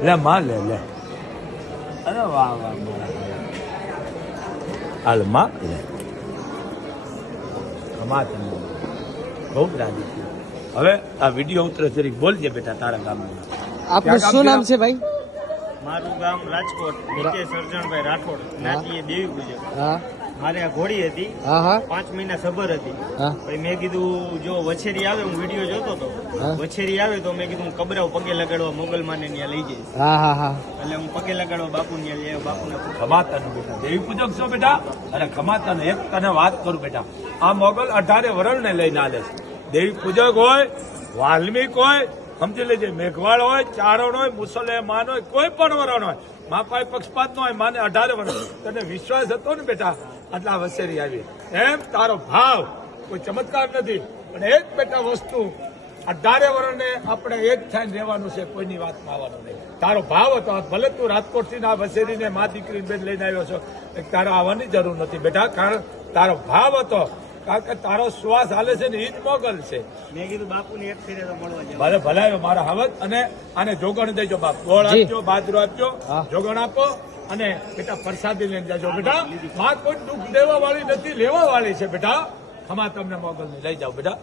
લે માં લે લે અરે વાહ વાહ. હાલમાં લે કમા તમે બહુ રાજી છું હવે આ વીડિયો ઉતરે જરીક બોલજે બેટા તારા ગામનું આપનું શું નામ છે ભાઈ મારું ગામ રાજકોટ નીચે સર્જનભાઈ રાઠોડ નાતીએ દેવી પૂજક હા મારે આ ઘોડી હતી. હા હા. પાંચ મહિના સબર હતી. પછી મેં કીધું જો વછેરી આવે હું વીડિયો જોતો હતો. વછેરી આવે તો મેં કીધું હું કબરાવ પગે લગાડવા મોગલ માને ત્યાં લઈ જઈશ. હા હા હા. એટલે હું પગે લગાડવા બાપુ ત્યાં લઈ આવ્યો બાપુને ખમાતાનું બેટા. દેવી પૂજક છો બેટા? અને ખમાતાનું એક તને વાત કરું બેટા. આ મોગલ અઢારે વરણને લઈને આલે છે. દેવી પૂજક હોય વાલ્મિક હોય સમજી લેજે મેઘવાળ હોય ચારણ હોય મુસલમાન હોય કોઈ પણ વરણ હોય માપાય પક્ષપાત નો હોય માને અઢારે વરણ. તને વિશ્વાસ હતો ને બેટા? એટલે આ વસેરી આવી. એમ તારો ભાવ કોઈ ચમત્કાર નથી. પણ એક બેટા વસ્તુ અઢારે વરણને આપણે એક થઈને રહેવાનું છે કોઈની વાત આવવાનું નહીં. તારો ભાવ હતો આ ભલે તું રાજકોટથી ના વસેરીને મા દીકરી બેન લઈને આવ્યો છો એક તારે આવવાની જરૂર નથી બેટા કારણ તારો ભાવ હતો. કારણ કે તારો શ્વાસ હાલે છે ને એ જ મોગલ છે. મેં કીધું બાપુને એક ફેરે મળવા ભલે ભલાયો મારા હવત અને આને જોગણ દેજો બાપ. ગોળ. આપજો બાજરો આપજો જોગણ આપો. અને બેટા પ્રસાદી લઈને જાજો. બેટા માં કોઈ દુઃખ દેવા વાળી નથી લેવા વાળી છે બેટા. હમા તમને મોગલ લઈ જાઓ બેટા.